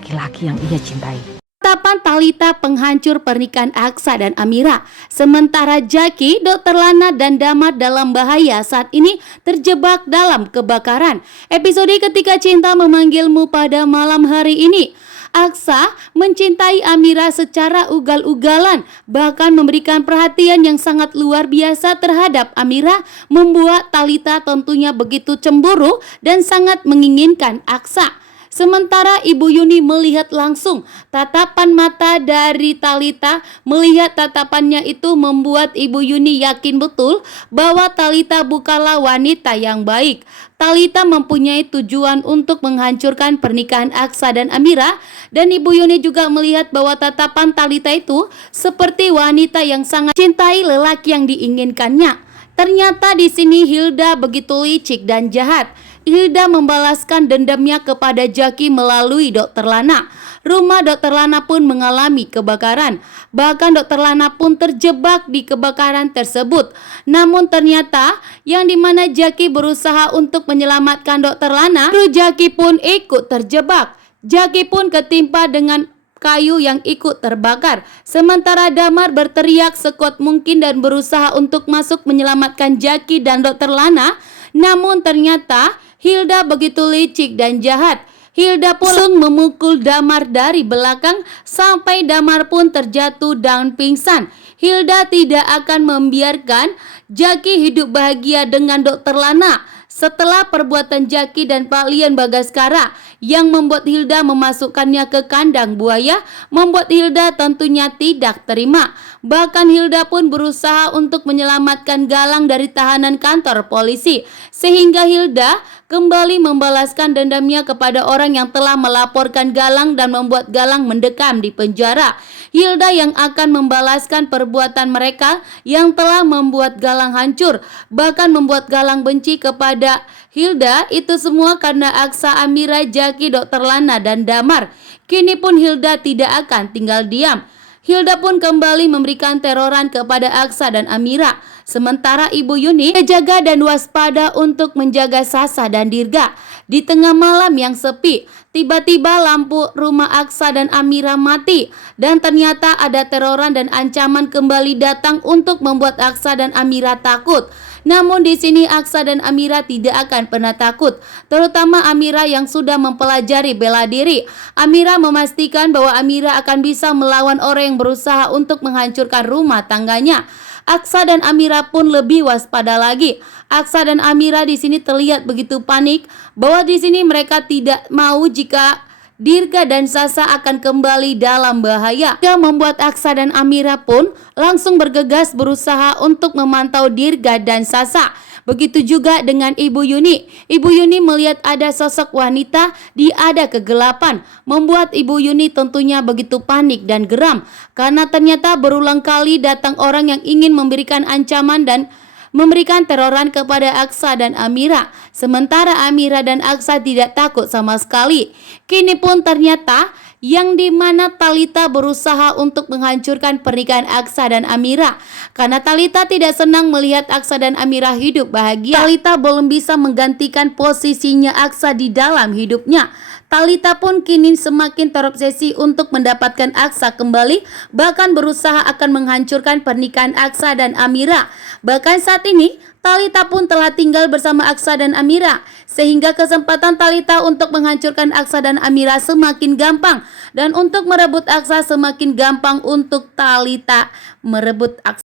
laki-laki yang ia cintai. Tatapan Talita penghancur pernikahan Aksa dan Amira. Sementara Jaki, Dr. Lana dan Damar dalam bahaya saat ini terjebak dalam kebakaran. Episode Ketika Cinta Memanggilmu pada malam hari ini. Aksa mencintai Amira secara ugal-ugalan, bahkan memberikan perhatian yang sangat luar biasa terhadap Amira, membuat Talita tentunya begitu cemburu dan sangat menginginkan Aksa. Sementara Ibu Yuni melihat langsung tatapan mata dari Talita. Melihat tatapannya itu membuat Ibu Yuni yakin betul bahwa Talita bukanlah wanita yang baik. Talita mempunyai tujuan untuk menghancurkan pernikahan Aksa dan Amira. Dan Ibu Yuni juga melihat bahwa tatapan Talita itu seperti wanita yang sangat cintai lelaki yang diinginkannya. Ternyata di sini Hilda begitu licik dan jahat. Hilda membalaskan dendamnya kepada Jaki melalui Dr. Lana. Rumah Dr. Lana pun mengalami kebakaran. Bahkan Dr. Lana pun terjebak di kebakaran tersebut. Namun ternyata yang dimana Jaki berusaha untuk menyelamatkan Dr. Lana, Jaki pun ikut terjebak. Jaki pun ketimpa dengan kayu yang ikut terbakar. Sementara Damar berteriak sekuat mungkin dan berusaha untuk masuk menyelamatkan Jaki dan Dr. Lana. Namun ternyata Hilda begitu licik dan jahat. Hilda pun langsung memukul Damar dari belakang sampai Damar pun terjatuh dan pingsan. Hilda tidak akan membiarkan Jaki hidup bahagia dengan Dr. Lana. Setelah perbuatan Jaki dan Pak Lian Bagaskara yang membuat Hilda memasukkannya ke kandang buaya, membuat Hilda tentunya tidak terima. Bahkan Hilda pun berusaha untuk menyelamatkan Galang dari tahanan kantor polisi, sehingga Hilda kembali membalaskan dendamnya kepada orang yang telah melaporkan Galang dan membuat Galang mendekam di penjara. Hilda yang akan membalaskan perbuatan mereka yang telah membuat Galang hancur, bahkan membuat Galang benci kepada Hilda. Itu semua karena Aksa, Amira, Jaki, Dr. Lana dan Damar. Kini pun Hilda tidak akan tinggal diam. Hilda pun kembali memberikan teroran kepada Aksa dan Amira. Sementara Ibu Yuni jaga dan waspada untuk menjaga Sasa dan Dirga. Di tengah malam yang sepi, tiba-tiba lampu rumah Aksa dan Amira mati. Dan ternyata ada teroran dan ancaman kembali datang untuk membuat Aksa dan Amira takut. Namun di sini Aksa dan Amira tidak akan pernah takut, terutama Amira yang sudah mempelajari bela diri. Amira memastikan bahwa Amira akan bisa melawan orang yang berusaha untuk menghancurkan rumah tangganya. Aksa dan Amira pun lebih waspada lagi. Aksa dan Amira di sini terlihat begitu panik bahwa di sini mereka tidak mau jika Dirga dan Sasa akan kembali dalam bahaya. Yang membuat Aksa dan Amira pun langsung bergegas berusaha untuk memantau Dirga dan Sasa. Begitu juga dengan Ibu Yuni. Ibu Yuni melihat ada sosok wanita di ada kegelapan, membuat Ibu Yuni tentunya begitu panik dan geram. Karena ternyata berulang kali datang orang yang ingin memberikan ancaman dan memberikan teroran kepada Aksa dan Amira. Sementara Amira dan Aksa tidak takut sama sekali. Kini pun ternyata yang dimana Talita berusaha untuk menghancurkan pernikahan Aksa dan Amira. Karena Talita tidak senang melihat Aksa dan Amira hidup bahagia. Talita belum bisa menggantikan posisinya Aksa di dalam hidupnya. Talita pun kini semakin terobsesi untuk mendapatkan Aksa kembali, bahkan berusaha akan menghancurkan pernikahan Aksa dan Amira. Bahkan saat ini Talita pun telah tinggal bersama Aksa dan Amira, sehingga kesempatan Talita untuk menghancurkan Aksa dan Amira semakin gampang, dan untuk merebut Aksa semakin gampang untuk Talita merebut Aksa.